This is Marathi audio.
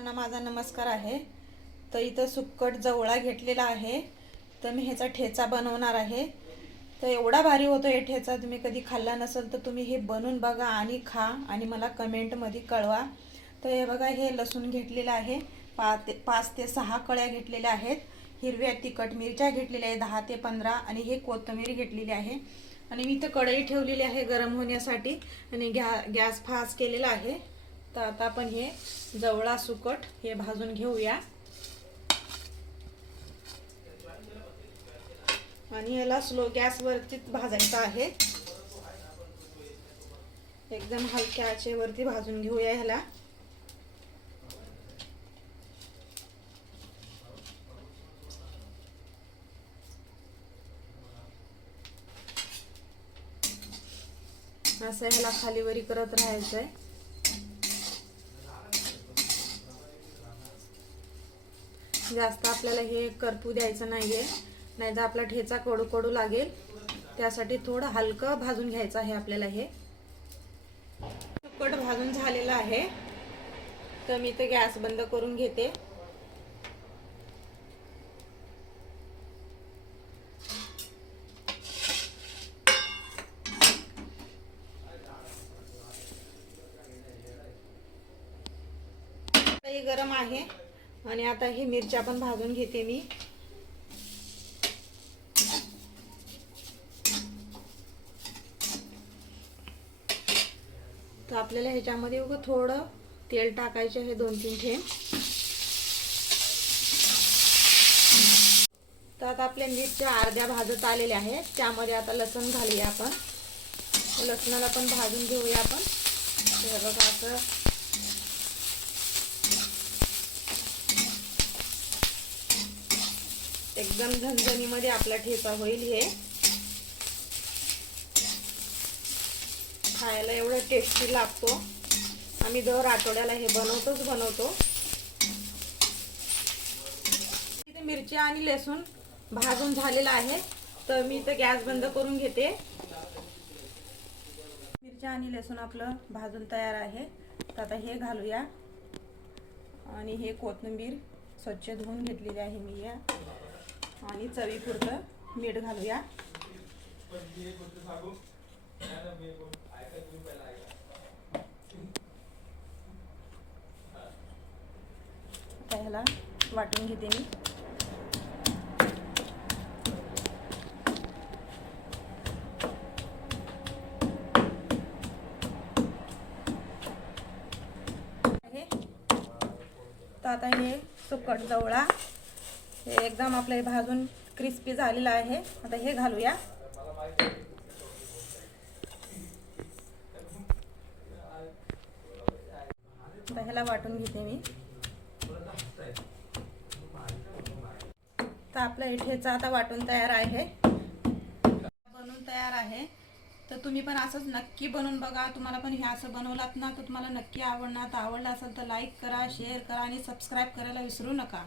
सर्वांना माझा नमस्कार आहे। तर इथं सुक्कट जवळा घेतलेला आहे, तर मी ह्याचा ठेचा बनवणार आहे। तर एवढा भारी होतो हे ठेचा, तुम्ही कधी खाल्ला नसेल तर तुम्ही हे बनवून बघा आणि खा आणि मला कमेंटमध्ये कळवा। तर हे बघा, हे लसूण घेतलेला आहे, 5 ते 6 कळ्या घेतलेल्या आहेत, हिरव्या तिखट मिरच्या घेतलेल्या आहे 10 ते 15 आणि हे कोथिंबीर घेतलेली आहे। आणि मी इथं कढई ठेवलेली आहे गरम होण्यासाठी आणि गॅस फास्ट केलेला आहे। तर आता आपण हे जवळा सुकट हे भाजून घेऊया आणि याला स्लो गॅसवरती भाजायचं आहे, एकदम हलक्या आचेवरती भाजून घेऊया ह्याला। असं ह्याला खालीवरी करत राहायचंय। जास्त आपल्याला हे करपू द्यायचं नाहीये, नाहीतर आपला ठेचा कडू कडू लागेल, त्यासाठी थोडं हलकं भाजून घ्यायचं आहे आपल्याला। हे सुकट भाजून झालेलं आहे, तर मी ते गॅस बंद करून घेते। हे गरम आहे आणि आता हे मिरच्या पण भाजून घेते मी। तर आपल्याला ह्याच्यामध्ये थोडं तेल टाकायचे आहे, 2-3 थेंब। तर आता आपल्या मिरच्या अर्ध्या भाजत आलेल्या आहेत, त्यामध्ये आता लसूण घालूया आपण। लसणाला पण भाजून घेऊया आपण। हे बघा, असं एकदम झणझणीमध्ये आपला ठेचा होईल। हे खायला एवढा टेस्टी लागतो, आम्ही दर आठवड्याला हे बनवतो। इथे मिरची आणि लसूण भाजून झालेला आहे, तर मी इथे गॅस बंद करून घेते। मिरच्या आणि लसूण आपलं भाजून तयार आहे, तर आता हे घालूया आणि हे कोथिंबीर स्वच्छ धुवून घेतलेली आहे मी या, आणि चवीपुरतं मीठ घालूया। आता ह्याला वाटून घेते मी। तर आता हे सुकट जवळा हे एकदम आपले भाजून क्रिस्पी झालेला आहे, आता हे घालूया। आता ह्याला वाटून घेते मी। तर आपला हे ठेचा आता वाटून तयार आहे, बनवून तयार आहे। तर तुम्ही पण असंच नक्की बनवून बघा। तुम्हाला पण हे असं बनवलात ना तर तुम्हाला नक्की आवडणार। तर आवडलं असेल तर लाईक करा, शेअर करा आणि सबस्क्राईब करायला विसरू नका।